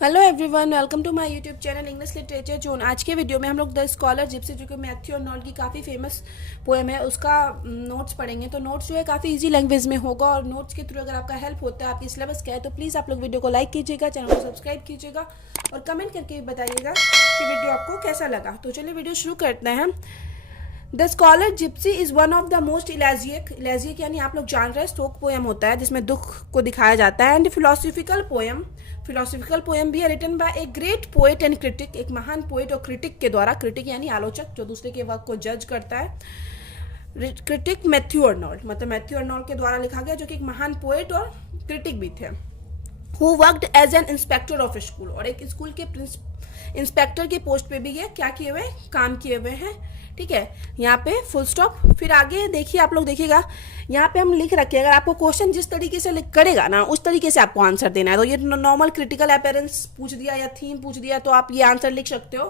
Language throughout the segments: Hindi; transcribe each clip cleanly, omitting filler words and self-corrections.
Hello everyone, welcome to my YouTube channel English literature zone. आज के वीडियो में हम लोग द स्कॉलर जिप्सी, जो कि मैथ्यू अर्नोल्ड की काफ़ी फेमस पोएम है, उसका नोट्स पढ़ेंगे। तो नोट्स जो है काफ़ी इजी लैंग्वेज में होगा, और नोट्स के थ्रू अगर आपका हेल्प होता है आपकी सिलेबस क्या है, तो प्लीज़ आप लोग वीडियो को लाइक कीजिएगा, चैनल को सब्सक्राइब कीजिएगा और कमेंट करके बताइएगा कि वीडियो आपको कैसा लगा। तो चलिए वीडियो शुरू करते हैं। The scholar gipsy is one of the most elegiac यानी आप लोग जान रहे हैं शोक पोएम होता है जिसमें दुख को दिखाया जाता है, एंड फिलोसफिकल पोएम भी है, written by a great poet and critic, एक महान पोएट और क्रिटिक के द्वारा। क्रिटिक यानी आलोचक जो दूसरे के वर्क को जज करता है। क्रिटिक मैथ्यू अर्नोल्ड, मतलब मैथ्यू अर्नोल्ड के द्वारा लिखा गया, जो कि एक महान पोएट और क्रिटिक भी थे। Who worked as an inspector of school, और एक स्कूल के इंस्पेक्टर की पोस्ट पे भी ये क्या किए हुए काम किए हुए हैं। ठीक है, यहाँ पे फुल स्टॉप। फिर आगे देखिए, आप लोग देखिएगा यहाँ पे हम लिख रखे, अगर आपको क्वेश्चन जिस तरीके से करेगा ना उस तरीके से आपको आंसर देना है। तो ये नॉर्मल क्रिटिकल अपीयरेंस पूछ दिया या थीम पूछ दिया तो आप ये आंसर लिख सकते हो।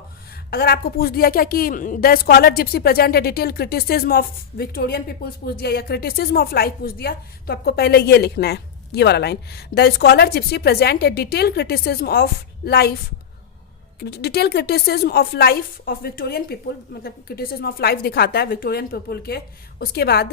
अगर आपको पूछ दिया क्या कि the scholar gipsy present a detail criticism of Victorian peoples पूछ दिया, या क्रिटिसिज्म ऑफ लाइफ पूछ दिया, तो आपको पहले ये लिखना है, ये वाला line. The scholar gipsy present a detail criticism of life, detail criticism of life of Victorian people, मतलब क्रिटिसिज्म ऑफ लाइफ दिखाता है विक्टोरियन पीपल के। उसके बाद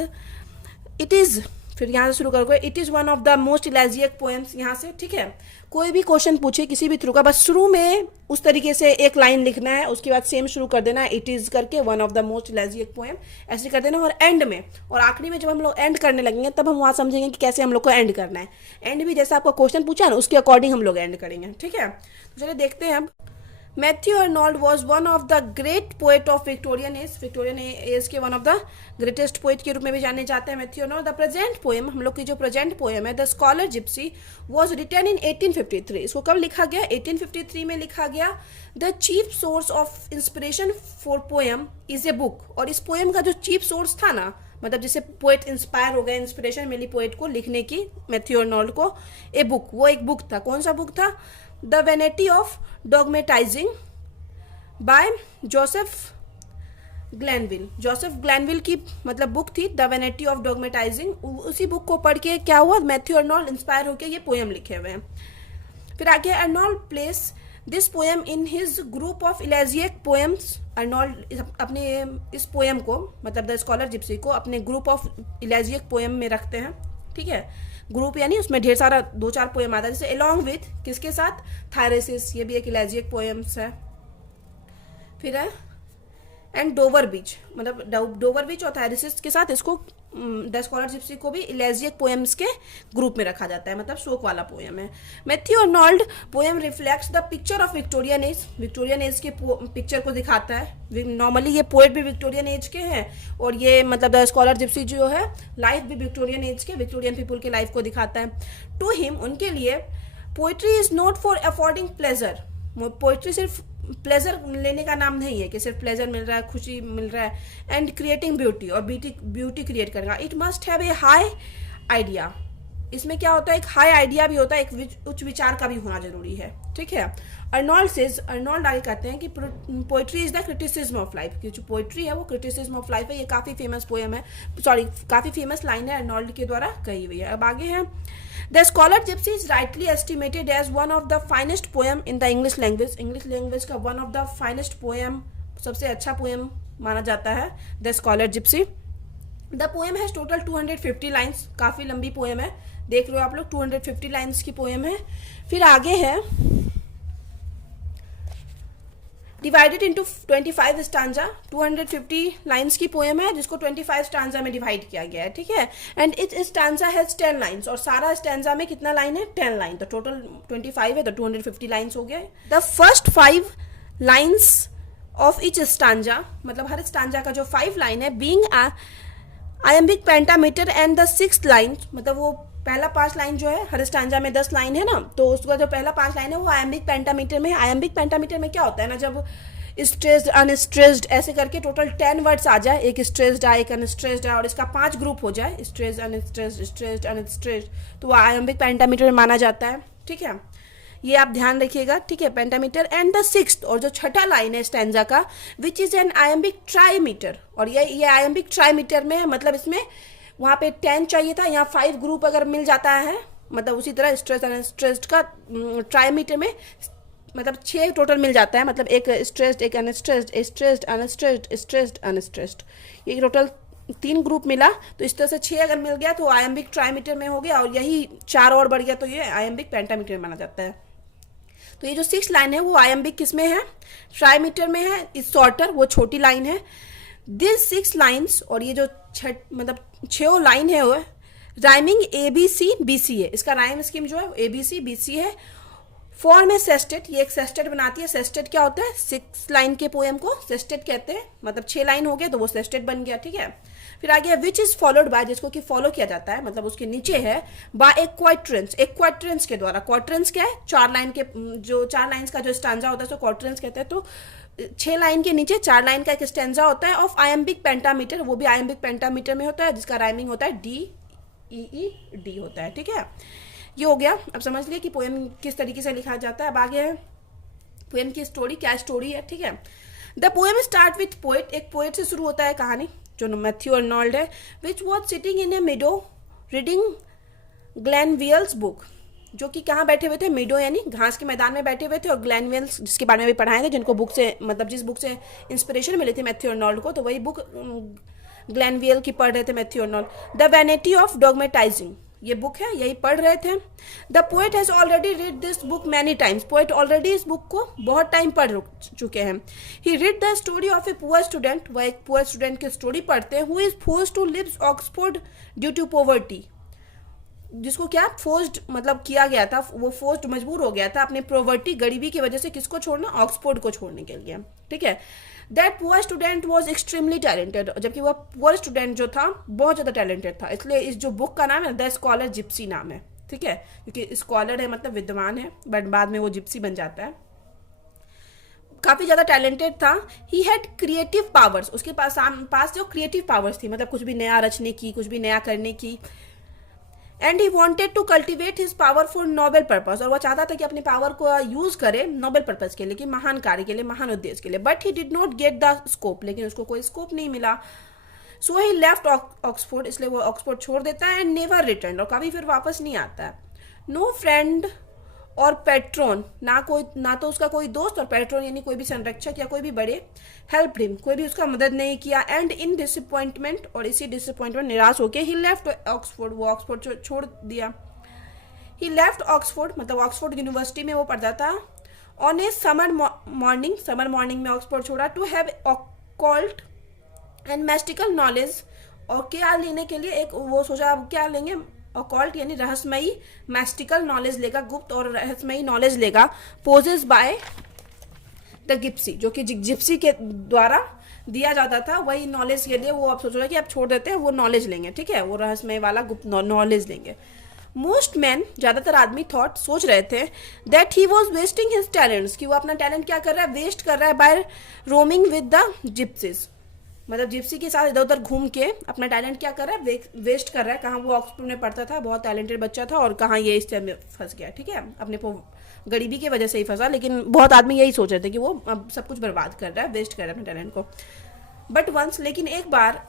इट इज़, फिर यहाँ से शुरू करोगे, it is one of the most elegiac poems, यहाँ से। ठीक है, कोई भी क्वेश्चन पूछे किसी भी थ्रू का, बस शुरू में उस तरीके से एक लाइन लिखना है, उसके बाद सेम शुरू कर देना है, इट इज़ करके one of the most elegiac poem, ऐसे कर देना। और एंड में और आखिरी में जब हम लोग एंड करने लगेंगे तब हम वहाँ समझेंगे कि कैसे हम लोग को एंड करना है। एंड भी जैसा आपको क्वेश्चन पूछा ना उसके अकॉर्डिंग हम लोग एंड करेंगे। ठीक है, तो चलिए देखते हैं अब। Matthew Arnold was one of the great poet of Victorian age के one of the greatest poet के रूप में भी जाने जाते हैं Matthew Arnold. The present poem, हम लोग की जो प्रेजेंट पोएम है the scholar gipsy, was written in 1853। इसको कब लिखा गया? 1853 में लिखा गया। The chief source of inspiration for poem is a book, और इस पोएम का जो चीफ सोर्स था ना, मतलब जिससे पोएट इंस्पायर हो गया, इंस्पिरेशन मिली पोएट को लिखने की, मैथ्यू अर्नोल्ड को, ए बुक, वो एक बुक था। कौन सा बुक था? The vanity of dogmatizing by Joseph Glanvill की मतलब बुक थी द वेनिटी ऑफ डॉगमेटाइजिंग। उसी बुक को पढ़ के क्या हुआ, मैथ्यू अर्नोल्ड इंस्पायर होकर ये पोएम लिखे हुए हैं। फिर आगे, Arnold place this poem in his group of elegiac poems. Arnold अपने इस पोएम को, मतलब द स्कॉलर जिप्सी को, अपने ग्रुप ऑफ इलेजिक पोएम में रखते हैं। ठीक है, ग्रुप यानी उसमें ढेर सारा 2-4 पोएम आता है, जैसे अलोंग विथ किसके साथ, थायरेसिस, ये भी एक इलेजिक पोएम्स है। फिर है एंड डोवर बीच, मतलब डोवर बीच और थायरेसिस के साथ इसको द स्कॉलर जिप्सी को भी इलेजिक पोएम्स के ग्रुप में रखा जाता है, मतलब शोक वाला पोएम है। Matthew Arnold poem reflects the picture of Victorian age के पिक्चर को दिखाता है। नॉर्मली ये पोएट भी विक्टोरियन एज के हैं, और ये मतलब द स्कॉलर जिप्सी जो है लाइफ भी विक्टोरियन एज के, विक्टोरियन पीपल के लाइफ को दिखाता है। टू हिम, उनके लिए, poetry is not for affording pleasure. Poetry सिर्फ प्लेजर लेने का नाम नहीं है कि सिर्फ प्लेजर मिल रहा है, खुशी मिल रहा है, एंड क्रिएटिंग ब्यूटी, और ब्यूटी क्रिएट करेगा। It must have a high idea, इसमें क्या होता है, एक हाई आइडिया भी होता है, एक उच्च विचार का भी होना जरूरी है। ठीक है, अर्नोल्ड आगे कहते हैं कि poetry is the criticism of life, की जो पोइट्री है वो क्रिटिसिज्म ऑफ लाइफ है। ये काफ़ी फेमस पोएम है, सॉरी काफ़ी फेमस लाइन है अर्नोल्ड के द्वारा कही हुई है। अब आगे है, the scholar gipsy is rightly estimated as one of the finest poem in the English language का one of the finest poem, सबसे अच्छा पोएम माना जाता है the scholar gipsy. The poem has total 250 lines, काफ़ी लंबी पोएम है, देख रहे हो आप लोग, 250 लाइन्स की पोएम है। फिर आगे है, डिवाइडेड इंटू 25 स्टांजा, 250 लाइन्स की पोएम है जिसको 25 स्टांजा में डिवाइड किया गया है। ठीक है, and it stanza has 10 lines, और सारा स्टांजा में कितना लाइन है, 10 लाइन, तो टोटल 25 है, तो 250 लाइन्स हो गए। The first 5 lines of each stanza, मतलब हर स्टांजा का जो 5 लाइन है, being iambic pentameter, and the 6th line, मतलब वो पहला 5 लाइन जो है, हर स्टांजा में 10 लाइन है ना, तो उसका जो पहला 5 लाइन है वो आयम्बिक पेंटामीटर में है। आयम्बिक पेंटामीटर में क्या होता है ना, जब स्ट्रेस्ड अनस्ट्रेस्ड ऐसे करके टोटल 10 वर्ड्स आ जाए, एक स्ट्रेस्ड आए, एक अनस्ट्रेस्ड आए, और इसका 5 ग्रुप हो जाए, स्ट्रेस्ड अनस्ट्रेस्ड, तो वो आयम्बिक पेंटामीटर में माना जाता है। ठीक है, ये आप ध्यान रखिएगा। ठीक है, पेंटामीटर। एंड द 6th, और जो छठा लाइन है स्टैंजा का, विच इज एन आयम्बिक ट्राईमीटर, और ये आयम्बिक ट्राईमीटर में है, मतलब इसमें वहाँ पे 10 चाहिए था, यहाँ 5 ग्रुप अगर मिल जाता है, मतलब उसी तरह स्ट्रेस अनस्ट्रेस्ड का ट्राईमीटर में मतलब 6 टोटल मिल जाता है, मतलब एक स्ट्रेस्ड, एक unstressed, stressed unstressed, stressed unstressed, ये टोटल 3 ग्रुप मिला। तो इस तरह से 6 अगर मिल गया तो आयम्बिक ट्राईमीटर में हो गया, और यही 4 और बढ़ गया तो ये आयम्बिक पेंटामीटर में माना जाता है। तो ये जो 6 लाइन है वो आयम्बिक किस में है, ट्राईमीटर में है। इस शॉर्टर वो छोटी लाइन है। दिस 6 लाइन्स, और ये जो मतलब 6 लाइन है वो राइमिंग ABC है। इसका राइम स्कीम जो है ABC है। फॉर्म है सेस्टेट, ये एक सेस्टेट बनाती है। सेस्टेट क्या होता है, 6 लाइन के पोएम को सेस्टेट कहते हैं, मतलब 6 लाइन हो गया तो वो सेस्टेट बन गया, ठीक है। फिर आ गया विच इज फॉलोड बाय, जिसको कि फॉलो किया जाता है, मतलब उसके नीचे है बाय एक क्वाड्रेंस, एक क्वाड्रेंस के द्वारा। क्वाड्रेंस क्या है, 4 लाइन के, जो 4 लाइन्स का जो स्टांजा होता है उसको क्वाड्रेंस कहते हैं। तो 6 लाइन के नीचे 4 लाइन का एक स्टेंजा होता है ऑफ आयम्बिक पेंटामीटर, वो भी आयम्बिक पेंटामीटर में होता है, जिसका राइमिंग होता है DEED होता है, ठीक है। ये हो गया। अब समझ लिए कि पोएम किस तरीके से लिखा जाता है। अब आगे है पोएम की स्टोरी, क्या स्टोरी है, ठीक है। The poem start with poet, एक पोएट से शुरू होता है कहानी, जो मैथ्यू अर्नोल्ड है, which was sitting in a meadow reading Glanvill's book, जो कि कहाँ बैठे हुए थे, मिडो यानी घास के मैदान में बैठे हुए थे। और ग्लेनवियल्स जिसके बारे में भी पढ़ाए थे, जिनको बुक से, मतलब जिस बुक से इंस्पिरेशन मिली थी मैथ्यू अर्नोल्ड को, तो वही बुक ग्लेनवियल की पढ़ रहे थे Matthew Arnold. The vanity of dogmatizing, ये बुक है, यही पढ़ रहे थे। The poet has already read this book many times, poet already इस बुक को बहुत टाइम पढ़ चुके हैं। He read the story of a poor student, वह एक पुअर स्टूडेंट की स्टोरी पढ़ते हैं, who is forced to live Oxford due to poverty, जिसको क्या फोर्स्ड मतलब किया गया था, वो फोर्स्ड मजबूर हो गया था अपने पॉवर्टी, गरीबी की वजह से किसको छोड़ना, ऑक्सफोर्ड को छोड़ने के लिए, ठीक है। That poor student was extremely talented, जबकि वह पुअर स्टूडेंट जो था बहुत ज़्यादा टैलेंटेड था, इसलिए इस जो बुक का नाम है द स्कॉलर जिप्सी नाम है, ठीक है, क्योंकि स्कॉलर है मतलब विद्वान है, बट बाद में वो जिप्सी बन जाता है। काफ़ी ज़्यादा टैलेंटेड था। ही हैड क्रिएटिव पावर्स, उसके पास जो क्रिएटिव पावर्स थी, मतलब कुछ भी नया रचने की, कुछ भी नया करने की। And he wanted to cultivate his power for noble purpose, और वह चाहता था कि अपनी पावर को यूज करे नोबेल पर्पज के लिए, कि महान कार्य के लिए, महान उद्देश्य के लिए। But he did not get the scope, लेकिन उसको कोई स्कोप नहीं मिला। सो ही लेफ्ट ऑक्सफोर्ड, इसलिए वो ऑक्सफोर्ड छोड़ देता है। एंड नेवर रिटर्न, और कभी फिर वापस नहीं आता है। नो फ्रेंड और पेट्रोन, ना तो उसका कोई दोस्त, और पेट्रोन यानी कोई भी संरक्षक या कोई भी बड़े, हेल्प हिम, कोई भी उसका मदद नहीं किया। एंड इन डिसअपॉइंटमेंट, और इसी डिसअपॉइंटमेंट, निराश होकर ही लेफ्ट ऑक्सफोर्ड, वो ऑक्सफोर्ड छोड़ दिया। ही लेफ्ट ऑक्सफोर्ड, मतलब ऑक्सफोर्ड यूनिवर्सिटी में वो पढ़ता था। ऑन ए समर मॉर्निंग में ऑक्सफोर्ड छोड़ा, to have occult and mystical knowledge, और क्या लेने के लिए, एक वो सोचा अब क्या लेंगे, ऑकल्ट यानी रहस्यमयी, मैस्टिकल नॉलेज लेगा, गुप्त और रहस्यमयी नॉलेज लेगा। पोजेस बाय द जिप्सी, जो कि जिप्सी के द्वारा दिया जाता था, वही नॉलेज के लिए वो अब सोच रहा है कि अब छोड़ देते हैं, वो नॉलेज लेंगे, ठीक है, वो रहस्यमय वाला गुप्त नॉलेज लेंगे। मोस्ट मैन, ज्यादातर आदमी थॉट, सोच रहे थे, that he was wasting his talents, कि वो अपना टैलेंट क्या कर रहा है, वेस्ट कर रहा है, by roaming with the gipsies, मतलब जिप्सी के साथ इधर उधर घूम के अपना टैलेंट क्या कर रहा है, वेस्ट कर रहा है। कहाँ वो ऑक्सफोर्ड में पढ़ता था, बहुत टैलेंटेड बच्चा था, और कहाँ ये इस टाइम में फंस गया, ठीक है, अपने गरीबी की वजह से ही फंसा। लेकिन बहुत आदमी यही सोच रहे थे कि वो अब सब कुछ बर्बाद कर रहा है, वेस्ट कर रहा है अपने टैलेंट को। बट वंस, लेकिन एक बार,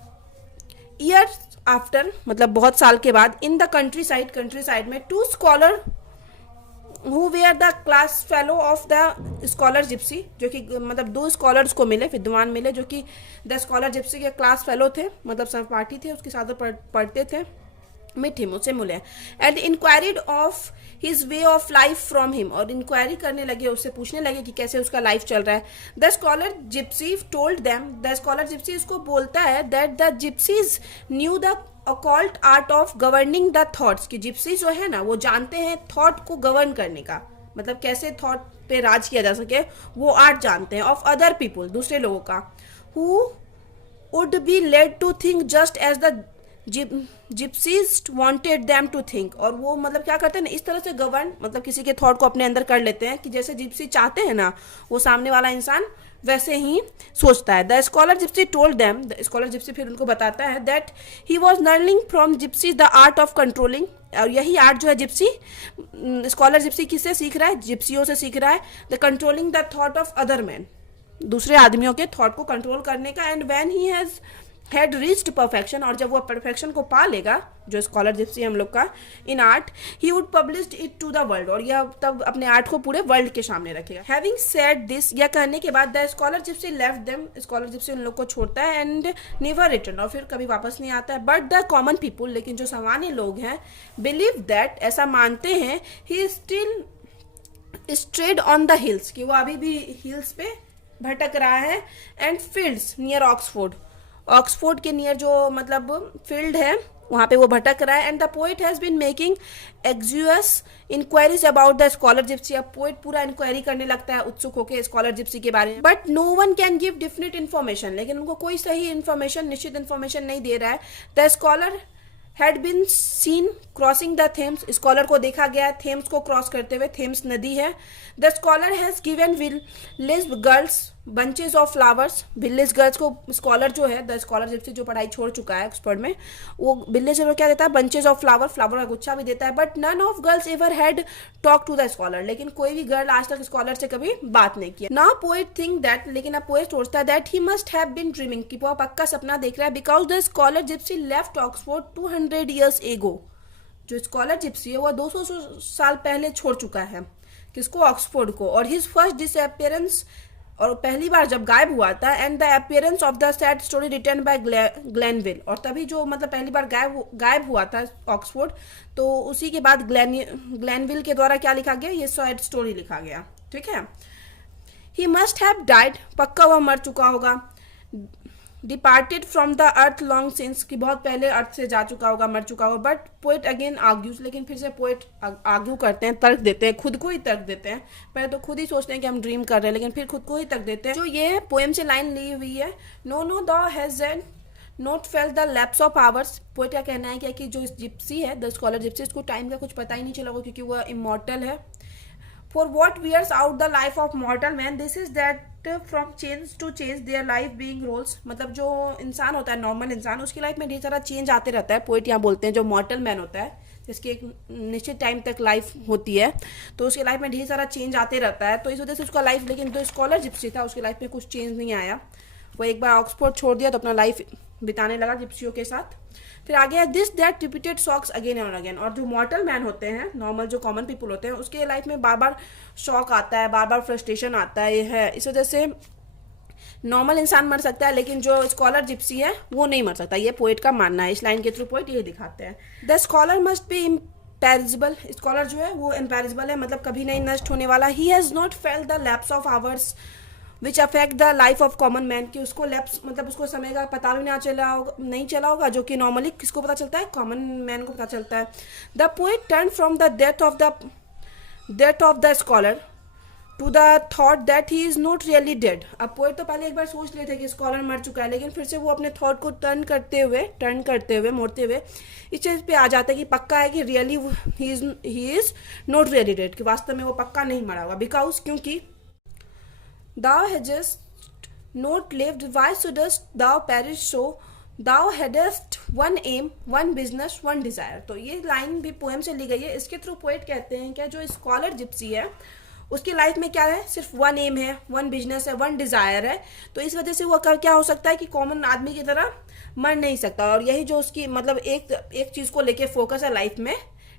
ईयर्स आफ्टर, मतलब बहुत साल के बाद, इन द कंट्री साइड में, 2 scholar who were the class fellow of the scholar gipsy, जो कि मतलब 2 स्कॉलर्स को मिले, विद्वान मिले, जो कि द स्कॉलर जिप्सी के क्लास फेलो थे, मतलब सहपाठी थे, उसके साथ पढ़ते थे। मिट हिम, उससे मिले। And inquired of his way of life from him, और इंक्वायरी करने लगे, उससे पूछने लगे कि कैसे उसका लाइफ चल रहा है। The scholar gipsy told them, the scholar gipsy उसको बोलता है, that the gipsies knew the occult art of governing the thoughts, कि जिप्सी जो है ना वो जानते हैं थॉट को गवर्न करने का, मतलब कैसे थॉट पे राज किया जा सके, वो आर्ट जानते हैं। ऑफ अदर पीपल, दूसरे लोगों का। Who would be led to think just as the gipsies wanted them to think, और वो मतलब क्या करते हैं ना, इस तरह से गवर्न, मतलब किसी के थॉट को अपने अंदर कर लेते हैं कि जैसे जिप्सी चाहते हैं ना, वो सामने वाला इंसान वैसे ही सोचता है। The scholar gipsy told them, the scholar Gypsy फिर उनको बताता है, that he was learning from Gypsy the art of controlling, और यही आर्ट जो है जिप्सी, स्कॉलर जिप्सी किससे सीख रहा है, जिप्सियों से सीख रहा है। The controlling the thought of other man, दूसरे आदमियों के थॉट को कंट्रोल करने का। And when he has had reached perfection, और जब वो परफेक्शन को पा लेगा, जो स्कॉलर जिप्सी हम लोग का in art, he would published it to the world, और यह तब अपने आर्ट को पूरे वर्ल्ड के सामने रखेगा। हैविंग सेड दिस, यह कहने के बाद the scholar gipsy left them, scholar Gypsy उन लोग को छोड़ता है, एंड नेवर रिटर्न, और फिर कभी वापस नहीं आता है। बट द कॉमन पीपुल, लेकिन जो सामान्य लोग हैं, बिलीव दैट, ऐसा मानते हैं, he still strayed on the hills, कि वो अभी भी हिल्स पे भटक रहा है, and fields near Oxford, Oxford के नियर जो मतलब फील्ड है वहाँ पे वो भटक रहा है। And the poet has been making anxious inquiries about the scholar gipsy, अब पोइट पूरा इंक्वायरी करने लगता है उत्सुक होकर स्कॉलर जिप्सी के बारे में। But no one can give definite information, लेकिन उनको कोई सही इन्फॉर्मेशन, निश्चित इन्फॉर्मेशन नहीं दे रहा है। The scholar had been seen crossing the Thames, scholar को देखा गया है थेम्स को क्रॉस करते हुए, थेम्स नदी है। The scholar has given village girls bunches of flowers, village girls को स्कॉलर जो है, द स्कॉलर जिप्सी जो पढ़ाई छोड़ चुका है ऑक्सफोर्ड में, वो विलेज को क्या देता है, बंचेज ऑफ फ्लावर, फ्लावर का गुच्छा भी देता है। But none of girls ever had talk to the scholar, लेकिन कोई भी गर्ल आज तक स्कॉलर से कभी बात नहीं किया। नाउ पोएट थिंक दैट, लेकिन अब पोएट सोचता है that he must have been dreaming, कि वो पक्का सपना देख रहा है, because the scholar gipsy left Oxford 200 years एगो, जो स्कॉलर जिप्सी है वो 200 साल पहले छोड़ चुका है, किसको, ऑक्सफोर्ड को। और हिज फर्स्ट डिसअपियरेंस, और पहली बार जब गायब हुआ था, and the appearance of the sad story return by Glanvill, और तभी जो मतलब पहली बार गायब हुआ था ऑक्सफोर्ड, तो उसी के बाद ग्लेनविल के द्वारा क्या लिखा गया, ये सैड स्टोरी लिखा गया, ठीक है। ही मस्ट हैव डाइड, पक्का वह मर चुका होगा। Departed from the earth long since, कि बहुत पहले अर्थ से जा चुका होगा, मर चुका होगा। बट पोएट अगेन आर्ग्यूज, लेकिन फिर से पोएट आर्ग्यू करते हैं, तर्क देते हैं, खुद को ही तर्क देते हैं। पहले तो खुद ही सोचते हैं कि हम ड्रीम कर रहे हैं, लेकिन फिर खुद को ही तर्क देते हैं। जो ये पोएम से लाइन ली हुई है, no no the has not felt the lapse of hours, poet का कहना है क्या कि जो जिप्सी है, द स्कॉलर जिप्सी, इसको टाइम का कुछ पता ही नहीं चला होगा, क्योंकि वह इमॉर्टल है। For what wears out the life of mortal man, this is that from change to change their life being rolls, मतलब जो इंसान होता है, नॉर्मल इंसान, उसकी लाइफ में ढेर सारा चेंज आते रहता है। पोइट यहाँ बोलते हैं जो मॉर्टल मैन होता है, जिसकी एक निश्चित टाइम तक लाइफ होती है, तो उसकी लाइफ में ढेर सारा चेंज आते रहता है, तो इस वजह से उसका लाइफ, लेकिन जो स्कॉलर जिप्सी था उसकी लाइफ में कुछ चेंज नहीं आया। वो एक बार ऑक्सफोर्ड छोड़ दिया तो अपना लाइफ बिताने लगा जिप्सियों के साथ। फिर आगे है this that repeated shocks again and again, और जो मॉर्टल मैन होते हैं, नॉर्मल जो कॉमन पीपल होते हैं, उसके लाइफ में बार बार शॉक आता है, बार बार फ्रस्ट्रेशन आता है। इस वजह से नॉर्मल इंसान मर सकता है, लेकिन जो स्कॉलर जिप्सी है वो नहीं मर सकता, ये पोइट का मानना है। इस लाइन के थ्रू पोइट ये दिखाते हैं। The scholar must be imperishable, scholar जो है वो इम्पेरिजिबल है, मतलब कभी नहीं नष्ट होने वाला। He has not felt the lapse of hours which affect the life of common man, कि उसको लैप्स मतलब उसको समय का पता भी नहीं चला होगा, जो कि नॉर्मली किसको पता चलता है, कॉमन मैन को पता चलता है। The poet turn from the death of the scholar to the thought that he is not really dead. अब पोएट तो पहले एक बार सोच लिए थे कि स्कॉलर मर चुका है, लेकिन फिर से वो अपने थॉट को टर्न करते हुए मोड़ते हुए इस चीज़ पे आ जाता है कि पक्का है कि really he is not really dead, कि वास्तव में वो पक्का नहीं मरा होगा। बिकॉज क्योंकि thou hadst not lived, why shouldst thou perish? So thou hadst one aim, one business, one desire। तो ये लाइन भी पोएम से ली गई है। इसके थ्रू पोएट कहते हैं क्या जो स्कॉलर जिप्सी है उसकी लाइफ में क्या है, सिर्फ वन एम है, वन बिजनेस है, वन डिजायर है। तो इस वजह से वो क्या हो सकता है कि कॉमन आदमी की तरह मर नहीं सकता, और यही जो उसकी मतलब एक चीज को लेके फोकस है लाइफ में,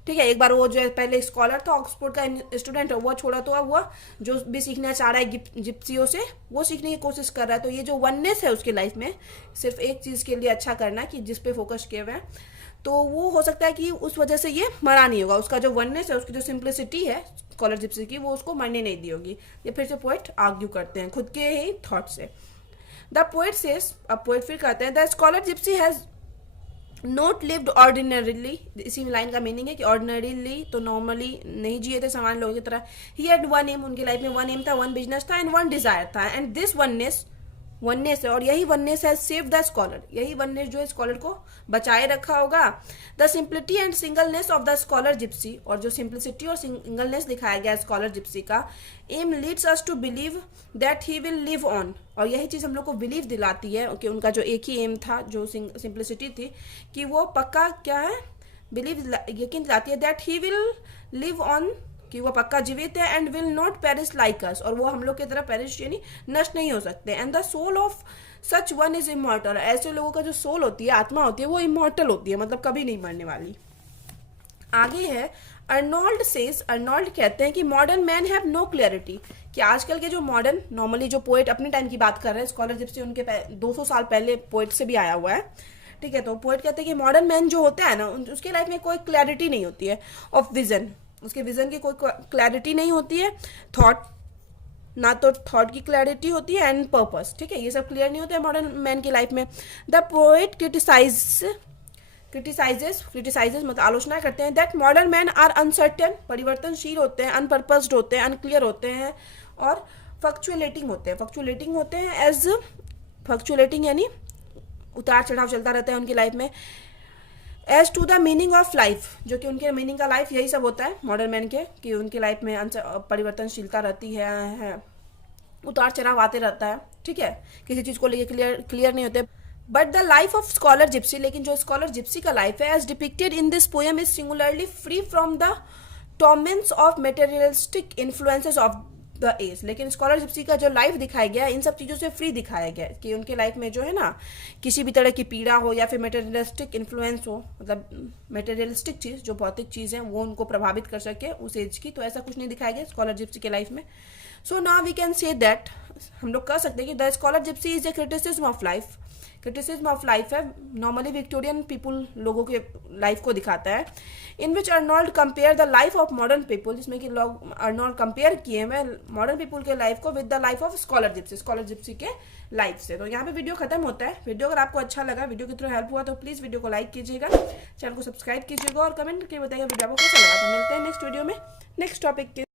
ठीक है। एक बार वो जो है पहले स्कॉलर था, ऑक्सफोर्ड का स्टूडेंट है, वो छोड़ा, तो अब वो जो भी सीखना चाह रहा है जिप्सियों से वो सीखने की कोशिश कर रहा है। तो ये जो वननेस है उसकी लाइफ में, सिर्फ एक चीज़ के लिए अच्छा करना कि जिस पे फोकस किए हुए हैं, तो वो हो सकता है कि उस वजह से ये मरा नहीं होगा। उसका जो वननेस है, उसकी जो सिंप्लिसिटी है स्कॉलर जिप्सी की, वो उसको मरने नहीं दी होगी। ये फिर से पोएट आर्ग्यू करते हैं खुद के ही थॉट से। द पोएट सेज, अब पोएट फिर कहते हैं the scholar Gypsy has not lived ordinarily, इसी लाइन का मीनिंग है कि ऑर्डिनरीली तो नॉर्मली नहीं जिए थे सामान्य लोगों की तरह। ही हैड वन एम, उनकी लाइफ में वन एम था, वन बिजनेस था, एंड वन डिजायर था, एंड दिस वननेस है, और यही वननेस है सेव द स्कॉलर, यही वननेस जो है स्कॉलर को बचाए रखा होगा। The simplicity and singleness of the scholar gipsy, और जो सिंप्लिसिटी और सिंगलनेस दिखाया गया स्कॉलर जिप्सी का, aim leads us to believe that he will live on, और यही चीज़ हम लोग को बिलीव दिलाती है कि उनका जो एक ही एम था, जो सिंप्लिसिटी थी, कि वो पक्का क्या है, बिलीव यकीन दिलाती है that he will live on कि वो पक्का जीवित है, and will not perish like us, और वो हम लोग की तरह पेरिश यानी नष्ट नहीं हो सकते, and the soul of such one is immortal, ऐसे लोगों का जो सोल होती है, आत्मा होती है, वो इमॉर्टल होती है, मतलब कभी नहीं मरने वाली। आगे है अर्नोल्ड सेज, अर्नोल्ड कहते हैं कि modern man have no clarity, कि आजकल के जो मॉडर्न नॉर्मली जो पोएट अपने टाइम की बात कर रहे हैं, स्कॉलर जिप्सी उनके 200 साल पहले पोएट से भी आया हुआ है, ठीक है। तो पोएट कहते हैं कि मॉडर्न मैन जो होता है ना, उसके लाइफ में कोई क्लैरिटी नहीं होती है ऑफ विजन, उसके विजन की कोई क्लैरिटी नहीं होती है, थॉट ना तो थॉट की क्लैरिटी होती है, एंड पर्पस, ठीक है, ये सब क्लियर नहीं होता है मॉडर्न मैन की लाइफ में। द पोएट क्रिटिसाइजेस मतलब आलोचना करते हैं that modern man are uncertain, परिवर्तनशील होते हैं, अनपर्पस्ड होते हैं, अनक्लियर होते हैं, और फ्लक्चुएटिंग होते हैं एज फ्लक्चुएटिंग यानी उतार चढ़ाव चलता रहता है उनकी लाइफ में। As to the meaning of life, जो कि उनके मीनिंग का लाइफ यही सब होता है मॉडर्न मैन के, कि उनकी लाइफ में परिवर्तनशीलता रहती है, उतार चढ़ाव आते रहता है, ठीक है, किसी चीज़ को लेके क्लियर नहीं होते। But the life of scholar gipsy, लेकिन जो स्कॉलर जिप्सी का लाइफ है as depicted in this poem is singularly free from the torments of materialistic influences of the age, लेकिन स्कॉलर जिप्सी का जो लाइफ दिखाया गया इन सब चीज़ों से फ्री दिखाया गया कि उनके लाइफ में जो है ना किसी भी तरह की पीड़ा हो या फिर मटेरियलिस्टिक इन्फ्लुएंस हो, मतलब मटेरियलिस्टिक चीज़ जो भौतिक चीज़ है वो उनको प्रभावित कर सके उस एज की, तो ऐसा कुछ नहीं दिखाया गया स्कॉलर जिप्सी के लाइफ में। So now we can say that, हम लोग कह सकते हैं कि the scholar gipsy is a criticism of life, criticism of life है, नॉर्मली विक्टोरियन पीपल लोगों के लाइफ को दिखाता है, in which Arnold compare the life of modern people, जिसमें कि लोग अर्नोल्ड कंपेयर किए हैं मॉडर्न पीपल के लाइफ को with the life of scholar gipsy के लाइफ से। तो यहाँ पे वीडियो खत्म होता है। वीडियो अगर आपको अच्छा लगा, वीडियो के थ्रू हेल्प हुआ, तो प्लीज़ वीडियो को लाइक कीजिएगा, चैनल को सब्सक्राइब कीजिएगा और कमेंट करके बताइएगा वीडियो आपको कैसा लगा। तो मिलते हैं नेक्स्ट वीडियो में नेक्स्ट टॉपिक के